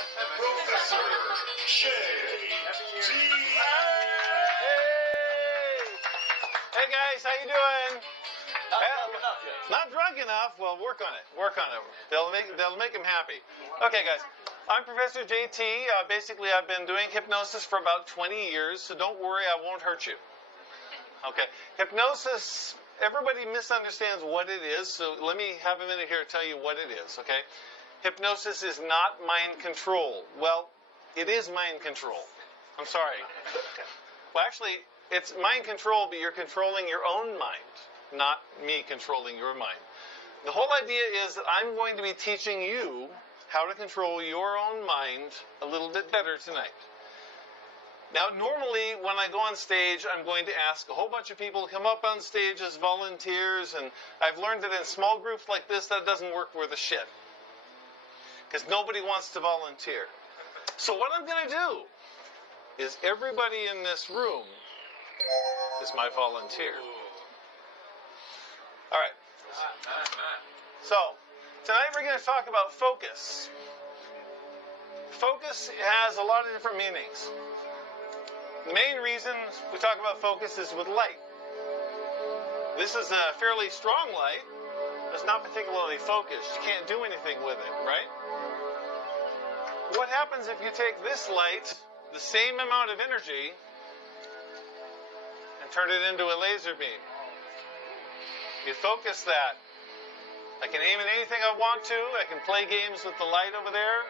Professor J.T. Hey guys, how you doing? Not drunk enough? Well, work on it. Work on it. They'll make them happy. Okay, guys. I'm Professor JT. Basically, I've been doing hypnosis for about 20 years, so don't worry, I won't hurt you. Okay. Hypnosis, everybody misunderstands what it is, so let me have a minute here to tell you what it is, okay? Hypnosis is not mind control. Well, it is mind control. I'm sorry. Well, actually, it's mind control, but you're controlling your own mind, not me controlling your mind. The whole idea is that I'm going to be teaching you how to control your own mind a little bit better tonight. Now, normally when I go on stage, I'm going to ask a whole bunch of people to come up on stage as volunteers, and I've learned that in small groups like this, that doesn't work worth a shit. Because nobody wants to volunteer. So what I'm going to do is everybody in this room is my volunteer. All right. So tonight we're going to talk about focus. Focus has a lot of different meanings. The main reason we talk about focus is with light. This is a fairly strong light. It's not particularly focused. You can't do anything with it, right? What happens if you take this light, the same amount of energy, and turn it into a laser beam? You focus that. I can aim at anything I want to. I can play games with the light over there.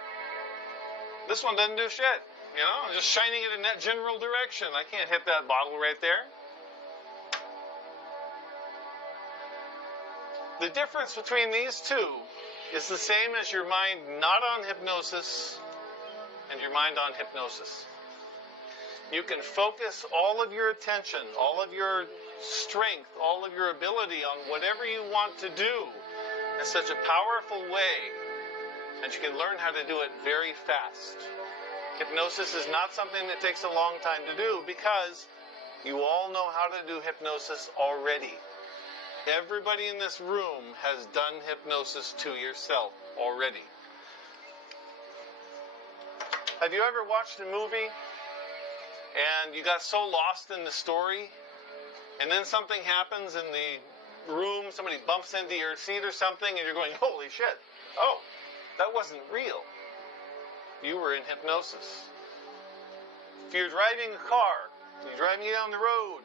This one doesn't do shit. You know, I'm just shining it in that general direction. I can't hit that bottle right there. The difference between these two is the same as your mind not on hypnosis and your mind on hypnosis. You can focus all of your attention, all of your strength, all of your ability on whatever you want to do in such a powerful way that you can learn how to do it very fast. Hypnosis is not something that takes a long time to do because you all know how to do hypnosis already. Everybody in this room has done hypnosis to yourself already. Have you ever watched a movie and you got so lost in the story and then something happens in the room, somebody bumps into your seat or something and you're going, holy shit, oh, that wasn't real. You were in hypnosis. If you're driving a car, you're driving down the road,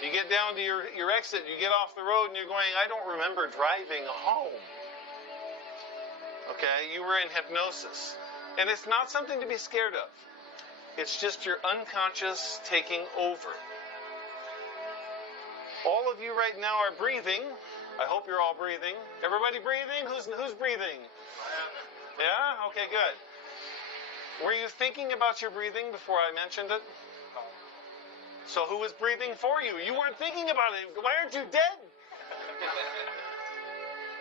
you get down to your exit, you get off the road and you're going, I don't remember driving home. Okay, you were in hypnosis. And it's not something to be scared of. It's just your unconscious taking over. All of you right now are breathing. I hope you're all breathing. Everybody breathing? Who's breathing? Yeah? Okay, good. Were you thinking about your breathing before I mentioned it? So who was breathing for you? You weren't thinking about it. Why aren't you dead?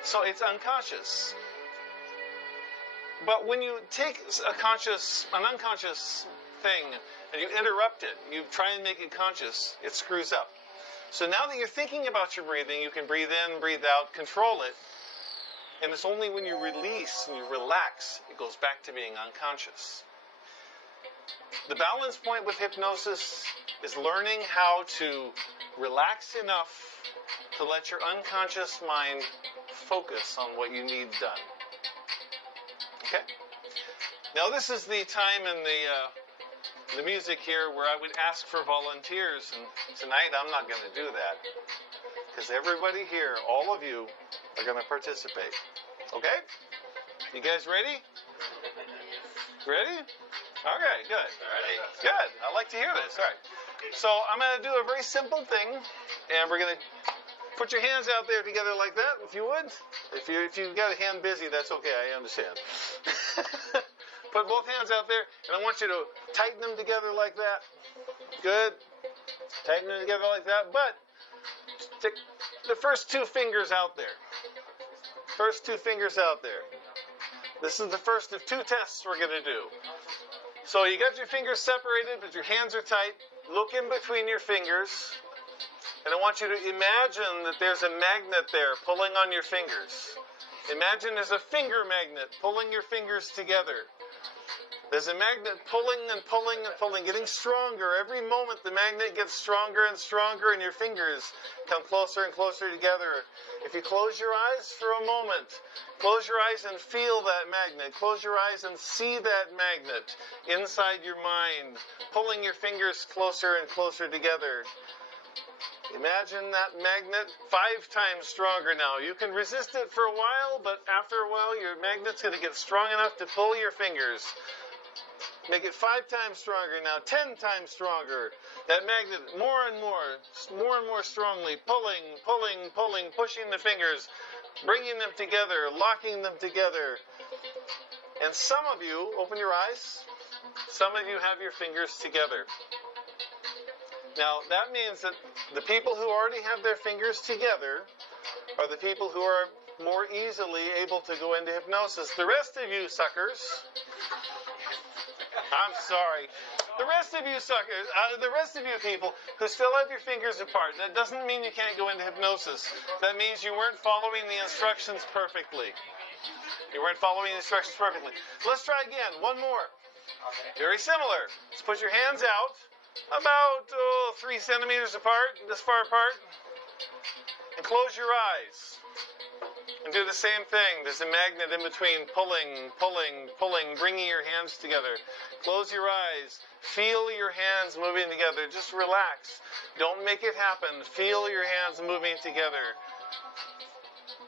So it's unconscious. But when you take an unconscious thing and you interrupt it, you try and make it conscious, it screws up. So now that you're thinking about your breathing, you can breathe in, breathe out, control it. And it's only when you release and you relax, it goes back to being unconscious. The balance point with hypnosis is learning how to relax enough to let your unconscious mind focus on what you need done. Okay? Now this is the time in the music here where I would ask for volunteers, and tonight I'm not going to do that because everybody here, all of you, are going to participate. Okay? You guys ready? Ready? Okay, good. Good. I like to hear this. All right. So I'm going to do a very simple thing, and we're going to put your hands out there together like that, if you would. If you've got a hand busy, that's okay. I understand. Put both hands out there, and I want you to tighten them together like that. Good. Tighten them together like that. But stick the first two fingers out there. First two fingers out there. This is the first of two tests we're going to do. So you got your fingers separated, but your hands are tight. Look in between your fingers. And I want you to imagine that there's a magnet there pulling on your fingers. Imagine there's a finger magnet pulling your fingers together. There's a magnet pulling and pulling and pulling, getting stronger. Every moment the magnet gets stronger and stronger, and your fingers come closer and closer together. If you close your eyes for a moment, close your eyes and feel that magnet. Close your eyes and see that magnet inside your mind, pulling your fingers closer and closer together. Imagine that magnet 5 times stronger now. You can resist it for a while, but after a while your magnet's going to get strong enough to pull your fingers. Make it 5 times stronger now, 10 times stronger. That magnet more and more strongly, pulling, pulling, pulling, pushing the fingers, bringing them together, locking them together. And some of you, open your eyes, some of you have your fingers together. Now, that means that the people who already have their fingers together are the people who are more easily able to go into hypnosis. The rest of you suckers, I'm sorry, the rest of you suckers, the rest of you people who still have your fingers apart, that doesn't mean you can't go into hypnosis. That means you weren't following the instructions perfectly. You weren't following the instructions perfectly. Let's try again, one more. Very similar. Let's put your hands out. About 3 centimeters apart, this far apart, and close your eyes and do the same thing. There's a magnet in between, pulling, pulling, pulling, bringing your hands together. Close your eyes, feel your hands moving together. Just relax, don't make it happen. Feel your hands moving together.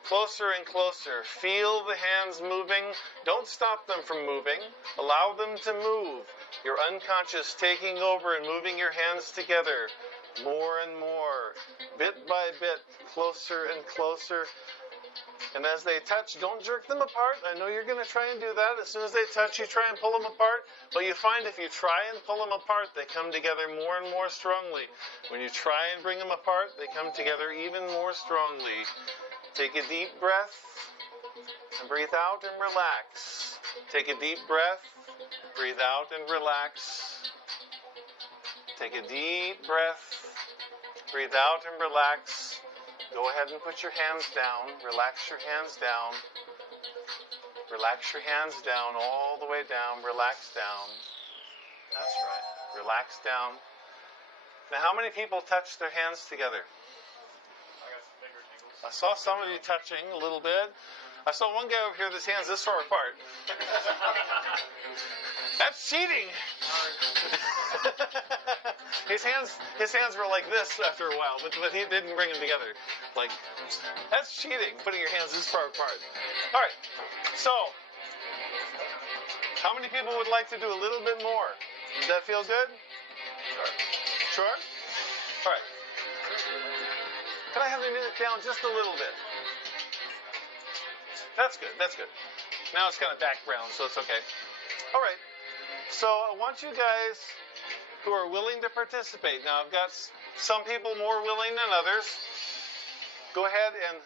Closer and closer. Feel the hands moving. Don't stop them from moving. Allow them to move. Your unconscious taking over and moving your hands together. More and more. Bit by bit. Closer and closer. And as they touch, don't jerk them apart. I know you're going to try and do that. As soon as they touch, you try and pull them apart. But you find if you try and pull them apart, they come together more and more strongly. When you try and bring them apart, they come together even more strongly. Take a deep breath and breathe out and relax. Take a deep breath, breathe out and relax. Take a deep breath, breathe out and relax. Go ahead and put your hands down. Relax your hands down. Relax your hands down all the way down. Relax down. That's right. Relax down. Now, how many people touch their hands together? I saw some of you touching a little bit. I saw one guy over here with his hands this far apart. That's cheating. his hands were like this after a while, but he didn't bring them together. Like, that's cheating, putting your hands this far apart. All right, so how many people would like to do a little bit more? Does that feel good? Sure? Sure? All right. Can I have the music down just a little bit? That's good, that's good. Now it's kind of background, so it's okay. All right, so I want you guys who are willing to participate. Now, I've got some people more willing than others. Go ahead and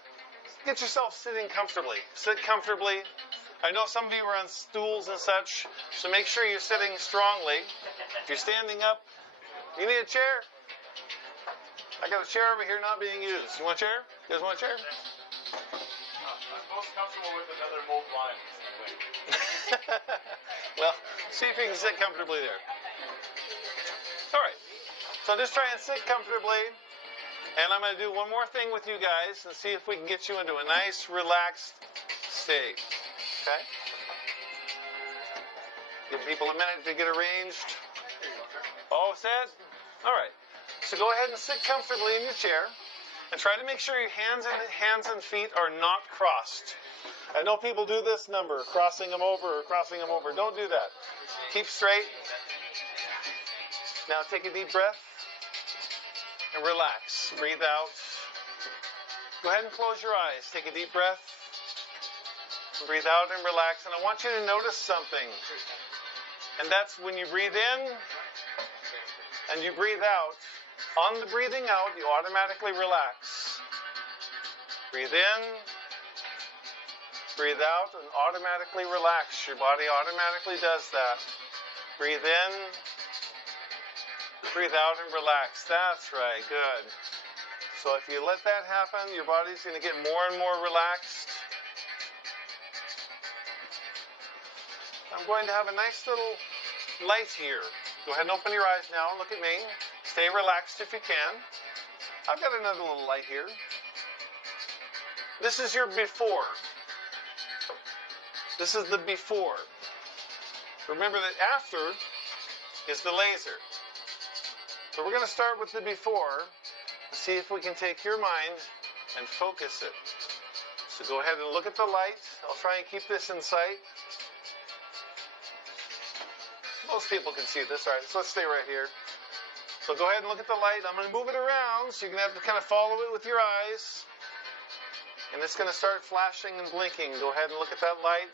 get yourself sitting comfortably. Sit comfortably. I know some of you are on stools and such, so make sure you're sitting strongly. If you're standing up, you need a chair. I got a chair over here not being used. You want a chair? You guys want a chair? I'm most comfortable with another mold line. Well, see if you can sit comfortably there. All right. So just try and sit comfortably. And I'm going to do one more thing with you guys and see if we can get you into a nice, relaxed state. Okay? Give people a minute to get arranged. Oh, sit? All right. So go ahead and sit comfortably in your chair and try to make sure your hands and feet are not crossed. I know people do this number, crossing them over or crossing them over. Don't do that. Keep straight. Now take a deep breath and relax. Breathe out. Go ahead and close your eyes. Take a deep breath. Breathe out and relax. And I want you to notice something. And that's when you breathe in and you breathe out. On the breathing out, you automatically relax. Breathe in, breathe out, and automatically relax. Your body automatically does that. Breathe in, breathe out, and relax. That's right, good. So if you let that happen, your body's going to get more and more relaxed. I'm going to have a nice little light here. Go ahead and open your eyes now and look at me. Stay relaxed if you can. I've got another little light here. This is your before. This is the before. Remember that after is the laser. So we're going to start with the before and see if we can take your mind and focus it. So go ahead and look at the light. I'll try and keep this in sight. Most people can see this. All right, so let's stay right here. So go ahead and look at the light. I'm going to move it around, so you're going to have to kind of follow it with your eyes. And it's going to start flashing and blinking. Go ahead and look at that light.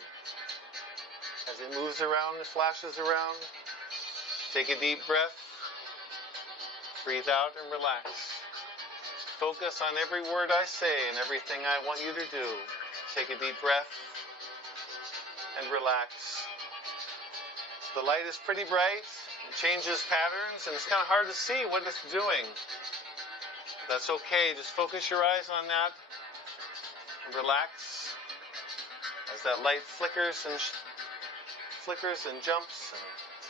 As it moves around, it flashes around. Take a deep breath. Breathe out and relax. Focus on every word I say and everything I want you to do. Take a deep breath and relax. The light is pretty bright. It changes patterns, and it's kind of hard to see what it's doing. That's okay. Just focus your eyes on that and relax as that light flickers and jumps and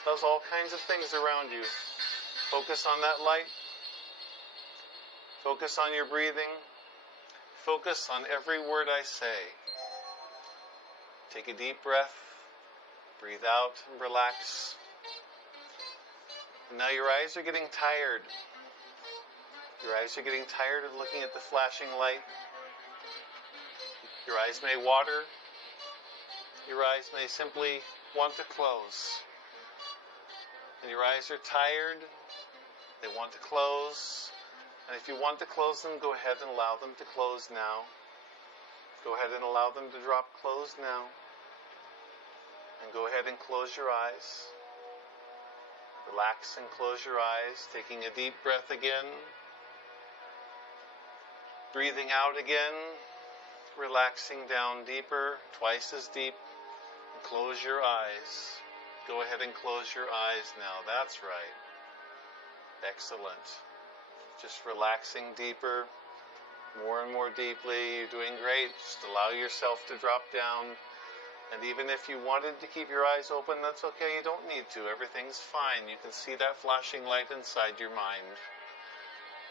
does all kinds of things around you. Focus on that light. Focus on your breathing. Focus on every word I say. Take a deep breath. Breathe out and relax. And now your eyes are getting tired. Your eyes are getting tired of looking at the flashing light. Your eyes may water. Your eyes may simply want to close. And your eyes are tired. They want to close. And if you want to close them, go ahead and allow them to close now. Go ahead and allow them to drop closed now. And go ahead and close your eyes. Relax and close your eyes, taking a deep breath again. Breathing out again. Relaxing down deeper, twice as deep. And close your eyes. Go ahead and close your eyes now. That's right. Excellent. Just relaxing deeper, more and more deeply. You're doing great. Just allow yourself to drop down. And even if you wanted to keep your eyes open, that's okay. You don't need to. Everything's fine. You can see that flashing light inside your mind.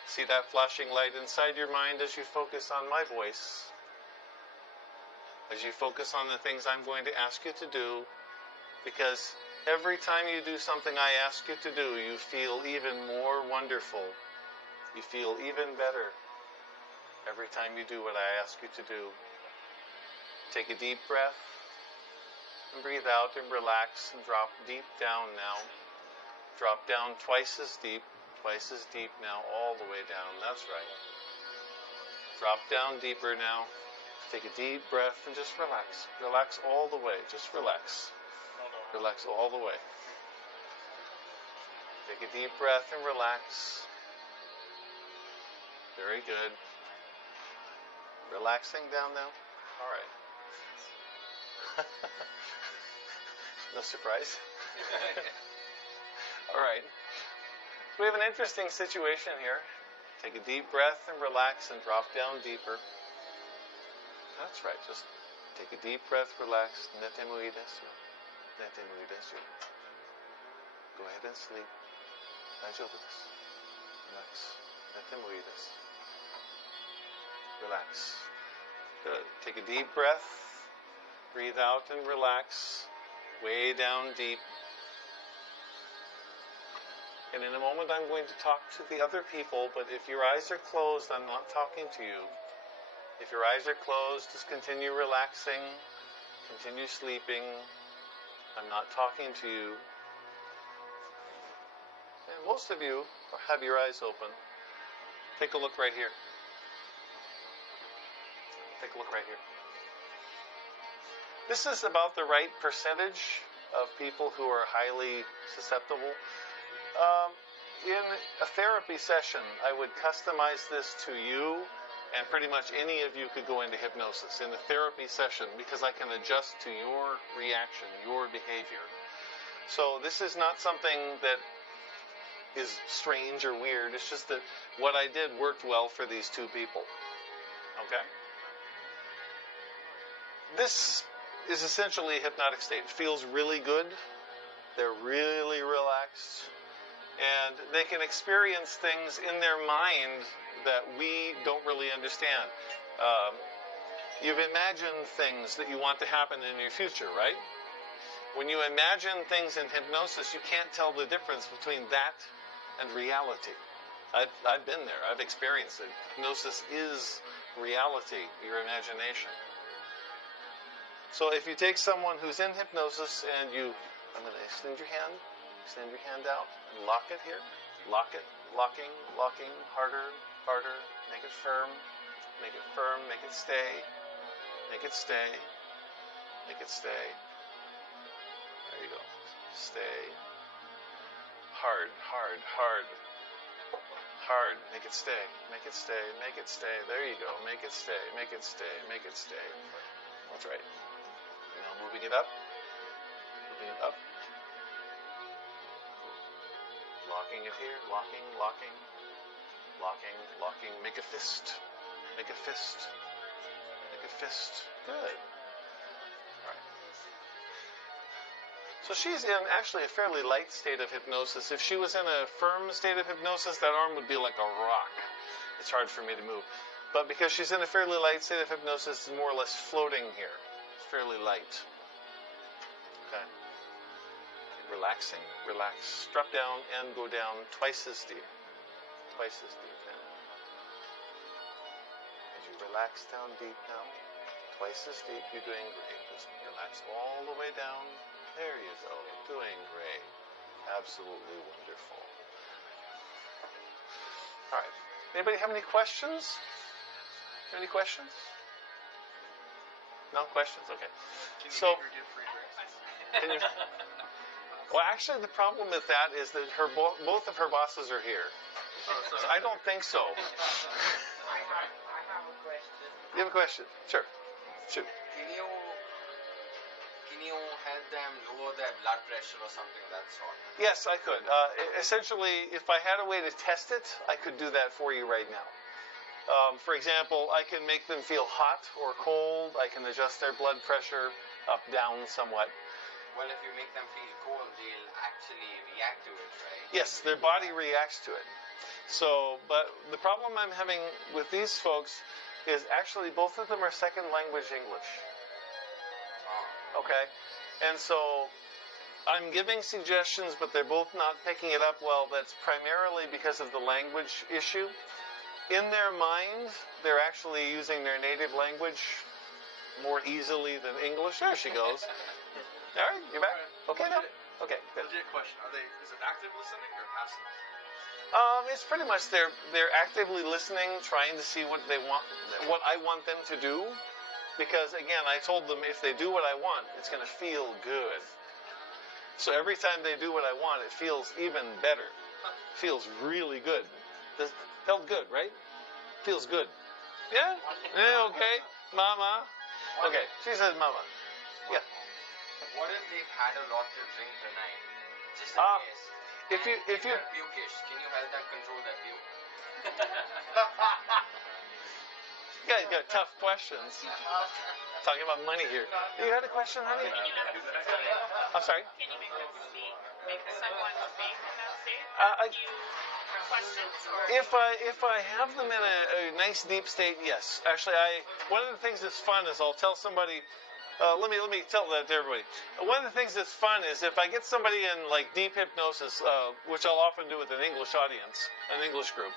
See that flashing light inside your mind as you focus on my voice. As you focus on the things I'm going to ask you to do. Because every time you do something I ask you to do, you feel even more wonderful. You feel even better every time you do what I ask you to do. Take a deep breath. And breathe out and relax and drop deep down now. Drop down twice as deep now, all the way down. That's right. Drop down deeper now. Take a deep breath and just relax. Relax all the way. Just relax. Relax all the way. Take a deep breath and relax. Very good. Relaxing down now. All right. No surprise. All right. We have an interesting situation here. Take a deep breath and relax and drop down deeper. That's right. Just take a deep breath, relax. Go ahead and sleep. Relax. Relax. Good. Take a deep breath. Breathe out and relax. Way down deep. And in a moment I'm going to talk to the other people, but if your eyes are closed, I'm not talking to you. If your eyes are closed, just continue relaxing, continue sleeping. I'm not talking to you. And most of you have your eyes open. Take a look right here. Take a look right here. This is about the right percentage of people who are highly susceptible. In a therapy session, I would customize this to you, and pretty much any of you could go into hypnosis in a therapy session because I can adjust to your reaction, your behavior. So this is not something that is strange or weird. It's just that what I did worked well for these two people. Okay? This is essentially a hypnotic state. It feels really good. They're really relaxed. And they can experience things in their mind that we don't really understand. You've imagined things that you want to happen in your future, right? When you imagine things in hypnosis, you can't tell the difference between that and reality. I've been there. I've experienced it. Hypnosis is reality, your imagination. So if you take someone who's in hypnosis and I'm going to extend your hand out, and lock it here. Lock it, locking, harder, make it firm, make it stay, make it stay, make it stay. There you go. Stay. Hard, make it stay, make it stay, make it stay. There you go. Make it stay, make it stay, make it stay. That's right. Now moving it up. Locking it here, locking. Make a fist. Make a fist. Good. All right. So she's in actually a fairly light state of hypnosis. If she was in a firm state of hypnosis, that arm would be like a rock. It's hard for me to move. But because she's in a fairly light state of hypnosis, it's more or less floating here. It's fairly light. Okay. Relaxing, relax. Drop down and go down twice as deep. Twice as deep now. As you relax down deep now, twice as deep, you're doing great. Just relax all the way down. There you go. Doing great. Absolutely wonderful. All right. Anybody have any questions? Any questions? No questions? Okay. Can you So, ever give free drinks? can you, well, actually, the problem with that is that both of her bosses are here. So I don't think so. I have a question. You have a question? Sure. Shoot. Can you help them lower their blood pressure or something of that sort? Yes, I could. Essentially, if I had a way to test it, I could do that for you right now. For example, I can make them feel hot or cold. I can adjust their blood pressure up, down somewhat. Well, if you make them feel cold, they'll actually react to it, right? Yes, their body reacts to it. So, but the problem I'm having with these folks is actually both of them are second language English. Okay? And so I'm giving suggestions, but they're both not picking it up well. That's primarily because of the language issue. In their mind, they're actually using their native language more easily than English. There she goes. All right, you're back? Okay, now? Okay, good. Legit question. Is it active listening or passive? It's pretty much they're actively listening, trying to see what they want, what I want them to do. Because again, I told them if they do what I want, it's going to feel good. So every time they do what I want, it feels even better. Feels really good. Felt good, right? Feels good. Yeah? Yeah, okay. Mama. Okay, she says mama. Yeah. What if they've had a lot to drink tonight? Just in case. If you they're pukish, can you help them control their puke? You guys got tough questions. Talking about money here. You had a question, honey? I'm sorry? Can you make them speak? Make someone speak in that state? Do you questions or If I have them in a nice deep state, yes. Actually, one of the things that's fun is I'll tell somebody. Let me tell that to everybody. One of the things that's fun is if I get somebody in like deep hypnosis, which I'll often do with an English audience, an English group.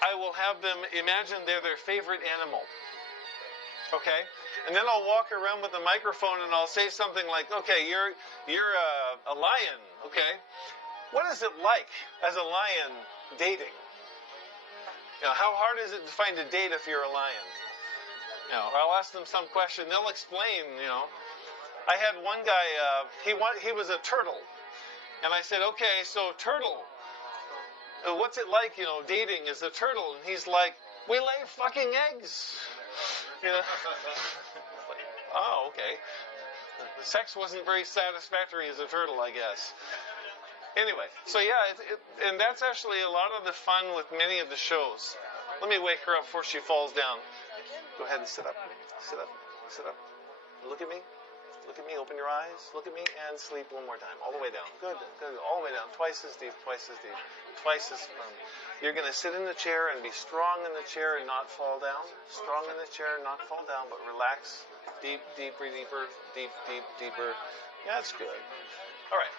I will have them imagine they're their favorite animal. Okay? And then I'll walk around with the microphone and I'll say something like, okay, you're a lion, okay? What is it like as a lion dating? You know, how hard is it to find a date if you're a lion? You know, I'll ask them some question. They'll explain, you know. I had one guy, he was a turtle. And I said, okay, so turtle, what's it like, you know, dating as a turtle? And he's like, we lay fucking eggs. You know? Like, oh, okay. The sex wasn't very satisfactory as a turtle, I guess. Anyway, so yeah, and that's actually a lot of the fun with many of the shows. Let me wake her up before she falls down. Go ahead and sit up. Sit up. Sit up. Look at me. Look at me. Open your eyes. Look at me and sleep one more time. All the way down. Good. Good. All the way down. Twice as deep. Twice as deep. Twice as firm. You're going to sit in the chair and be strong in the chair and not fall down. Strong in the chair and not fall down, but relax. Deep, deeper, deeper. Deep, deep, deeper. Yeah, that's good. All right.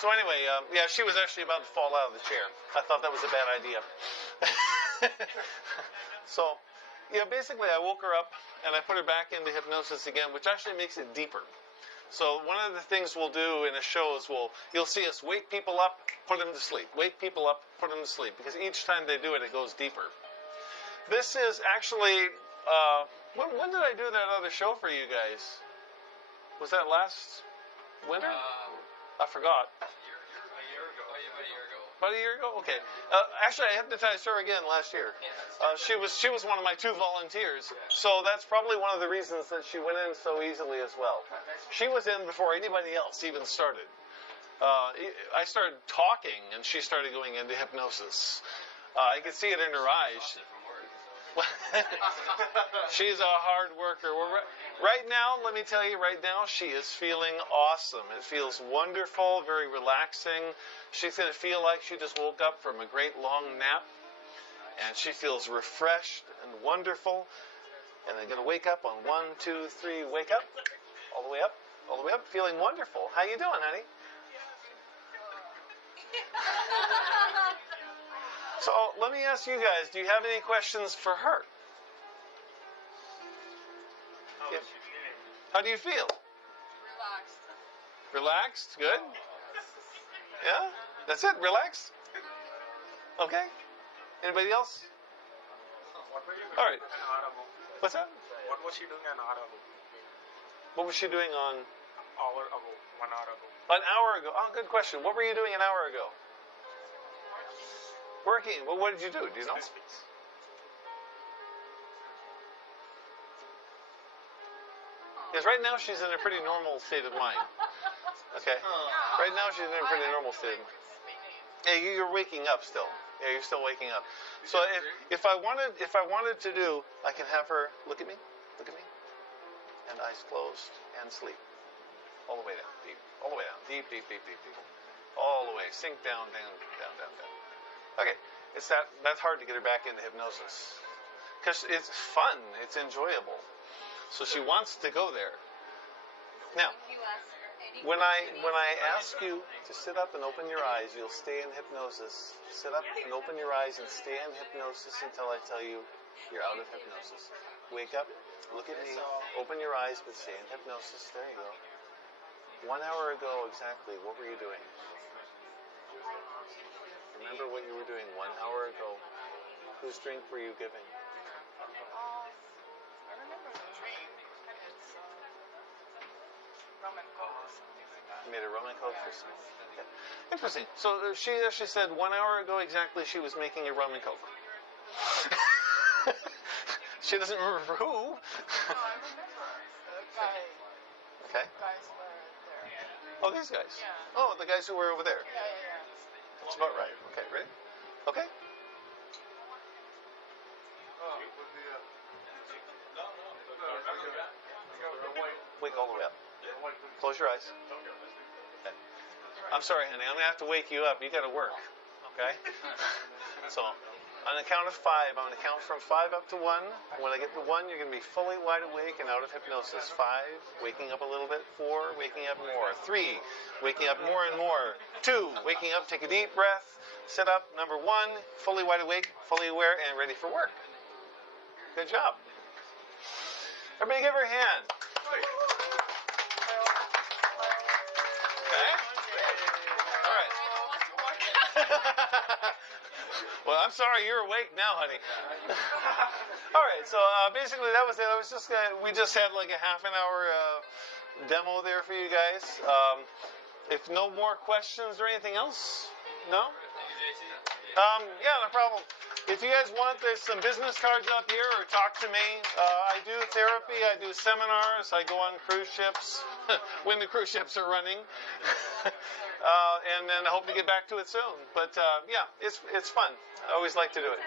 So anyway, yeah, she was actually about to fall out of the chair. I thought that was a bad idea. So, yeah, basically I woke her up and I put her back into hypnosis again, which actually makes it deeper. So one of the things we'll do in a show is you'll see us wake people up, put them to sleep. Wake people up, put them to sleep. Because each time they do it, it goes deeper. This is actually, when did I do that other show for you guys? Was that last winter? I forgot. About a year ago? Okay. Actually, I hypnotized her again last year. She was one of my 2 volunteers. So that's probably one of the reasons that she went in so easily as well. She was in before anybody else even started. I started talking, and she started going into hypnosis. I could see it in her eyes. She's a hard worker. Right now, let me tell you, right now, she is feeling awesome. It feels wonderful, very relaxing. She's going to feel like she just woke up from a great long nap. And she feels refreshed and wonderful. And they're going to wake up on 1, 2, 3, wake up. All the way up, all the way up, feeling wonderful. How you doing, honey? So let me ask you guys, do you have any questions for her? How is she feeling? How do you feel? Relaxed. Relaxed? Good? Yeah? That's it? Relaxed? Okay. Anybody else? What were you All right. doing an hour ago? What's that? What was she doing an hour ago? What was she doing on? Hour ago. 1 hour ago. An hour ago. Oh, good question. What were you doing an hour ago? Working. Well, what did you do? Do you know? Because right now she's in a pretty normal state of mind. Okay. Right now she's in a pretty normal state of mind. Yeah, you're waking up still. Yeah, you're still waking up. So if I wanted to do, I can have her look at me, and eyes closed and sleep, all the way down, deep, all the way down, deep, deep, deep, deep, deep, all the way, sink down, down, down, down, down. Okay, that's hard to get her back into hypnosis because it's fun, it's enjoyable. So she wants to go there. Now, when I ask you to sit up and open your eyes, you'll stay in hypnosis. Sit up and open your eyes and stay in hypnosis until I tell you you're out of hypnosis. Wake up, look at me, open your eyes, but stay in hypnosis. There you go. 1 hour ago exactly, what were you doing? Remember what you were doing 1 hour ago. Whose drink were you giving? I remember the dream. It's rum and coke, something like that. You made a rum and coke for some. Okay. Interesting. So she actually said 1 hour ago exactly she was making a rum and coke. She doesn't remember who. No, I remember the guy. Okay. Guys were there. Oh, these guys. Yeah. Oh, the guys who were over there. Yeah. That's about right. Okay, ready? Okay. Wake all the way up. Close your eyes. Okay. I'm sorry, honey. I'm going to have to wake you up. You got to work. Okay? So, on the count of 5, I'm going to count from 5 up to 1. When I get to 1, you're going to be fully wide awake and out of hypnosis. 5, waking up a little bit. 4, waking up more. 3, waking up more and more. 2, waking up. Take a deep breath. Sit up. Number 1, fully wide awake, fully aware, and ready for work. Good job. Everybody give her a hand. Okay? All right. Well, I'm sorry, you're awake now, honey. All right, so basically that was it. We just had like a half an hour demo there for you guys. If no more questions or anything else, no? Yeah, no problem. If you guys want, there's some business cards up here, or talk to me. I do therapy, I do seminars, I go on cruise ships when the cruise ships are running. And then I hope to get back to it soon. But yeah, it's fun. I always like to do it.